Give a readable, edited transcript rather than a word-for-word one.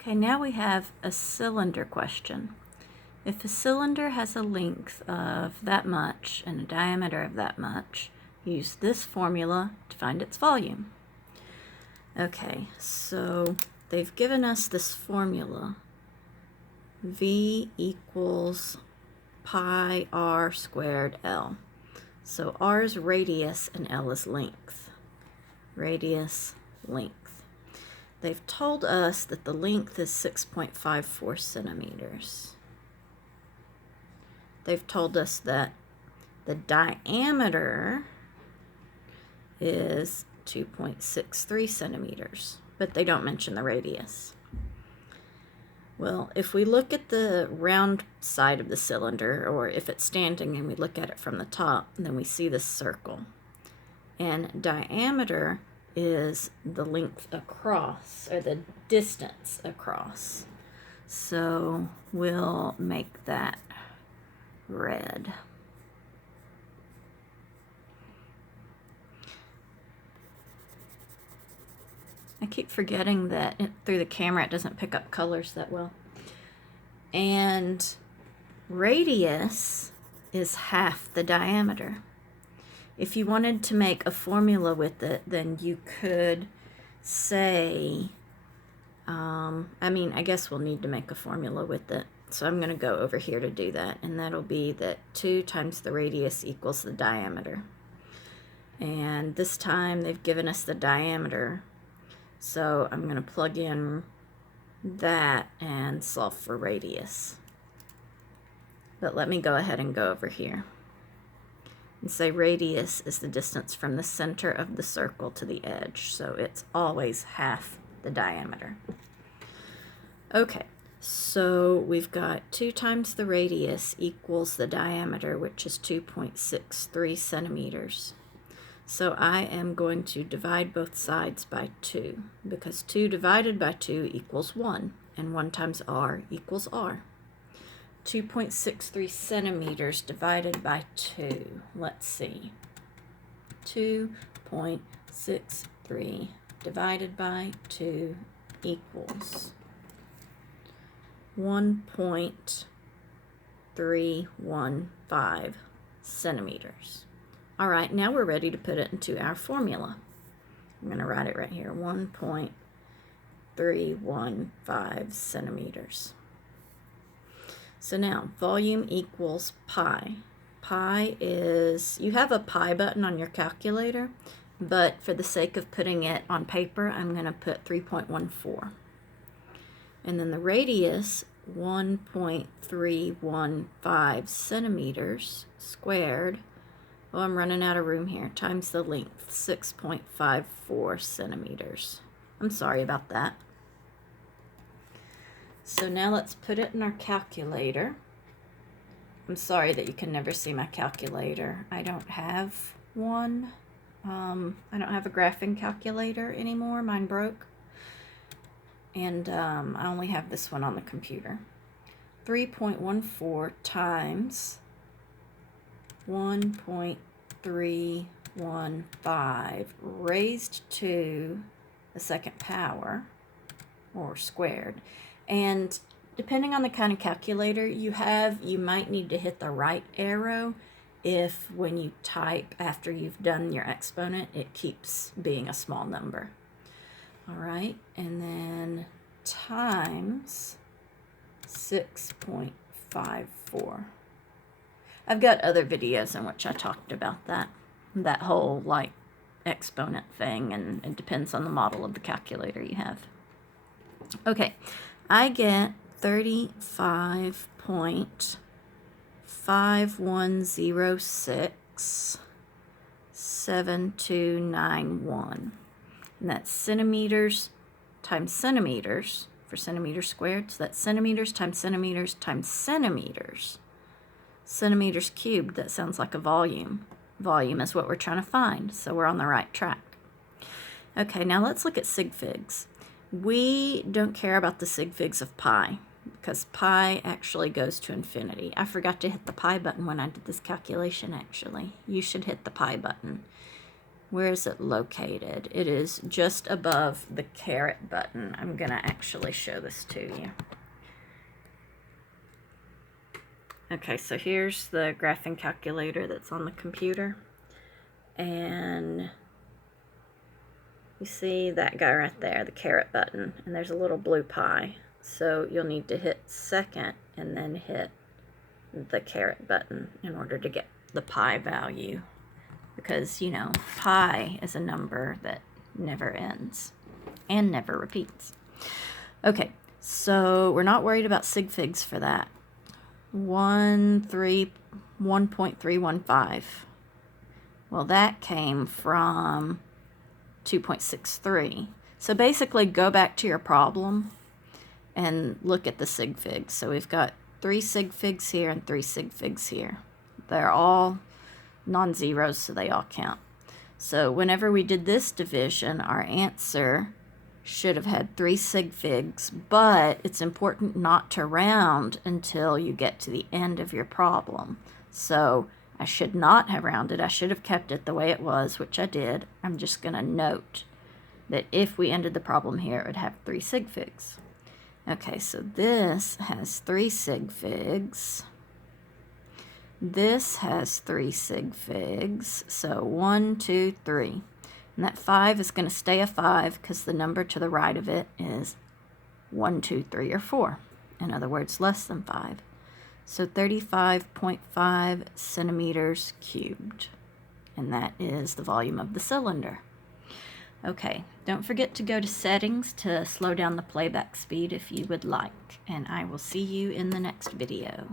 Okay, now we have a cylinder question. If a cylinder has a length of that much and a diameter of that much, use this formula to find its volume. Okay, so they've given us this formula. V equals pi r squared L. So r is radius and L is length. Radius, length. They've told us that the length is 6.54 centimeters. They've told us that the diameter is 2.63 centimeters, but they don't mention the radius. Well, if we look at the round side of the cylinder, or if it's standing and we look at it from the top, then we see this circle. And diameter is the length across, or the distance across. So we'll make that red. I keep forgetting that through the camera it doesn't pick up colors that well. And radius is half the diameter. If you wanted to make a formula with it, then you could say, I guess we'll need to make a formula with it. So I'm going to go over here to do that, and that'll be that 2 times the radius equals the diameter. And this time they've given us the diameter, so I'm going to plug in that and solve for radius. But let me go ahead and go over here and say radius is the distance from the center of the circle to the edge, so it's always half the diameter. Okay, so we've got 2 times the radius equals the diameter, which is 2.63 centimeters. So I am going to divide both sides by 2, because 2 divided by 2 equals 1, and 1 times r equals r. 2.63 centimeters divided by 2. Let's see. 2.63 divided by 2 equals 1.315 centimeters. All right, now we're ready to put it into our formula. I'm going to write it right here, 1.315 centimeters. So now, volume equals pi. Pi is, you have a pi button on your calculator, but for the sake of putting it on paper, I'm going to put 3.14. And then the radius, 1.315 centimeters squared. Oh, I'm running out of room here. Times the length, 6.54 centimeters. I'm sorry about that. So now let's put it in our calculator. I'm sorry that you can never see my calculator. I don't have one. I don't have a graphing calculator anymore. Mine broke. And I only have this one on the computer. 3.14 times 1.315 raised to the second power, or squared. And depending on the kind of calculator you have, you might need to hit the right arrow if when you type after you've done your exponent, it keeps being a small number. All right, and then times 6.54. I've got other videos in which I talked about that whole exponent thing, and it depends on the model of the calculator you have. Okay, I get 35.51067291. And that's centimeters times centimeters for centimeters squared. So that's centimeters times centimeters times centimeters. Centimeters cubed, that sounds like a volume. Volume is what we're trying to find, so we're on the right track. Okay, now let's look at sig figs. We don't care about the sig figs of pi, because pi actually goes to infinity. I forgot to hit the pi button when I did this calculation, actually. You should hit the pi button. Where is it located? It is just above the caret button. I'm going to actually show this to you. Okay, so here's the graphing calculator that's on the computer. And you see that guy right there, the caret button, and there's a little blue pi. So you'll need to hit second and then hit the caret button in order to get the pi value. Because, you know, pi is a number that never ends and never repeats. Okay, so we're not worried about sig figs for that. 1.315. Well, that came from 2.63. So basically, go back to your problem and look at the sig figs. So we've got 3 sig figs here and 3 sig figs here. They're all non-zeros, so they all count. So whenever we did this division, our answer should have had 3 sig figs, but it's important not to round until you get to the end of your problem. So I should not have rounded. I should have kept it the way it was, which I did. I'm just going to note that if we ended the problem here, it would have 3 sig figs. Okay, so this has 3 sig figs. This has 3 sig figs, so 1, 2, 3. And that 5 is going to stay a 5 because the number to the right of it is 1, 2, 3, or 4. In other words, less than 5. So 35.5 centimeters cubed. And that is the volume of the cylinder. Okay, don't forget to go to settings to slow down the playback speed if you would like. And I will see you in the next video.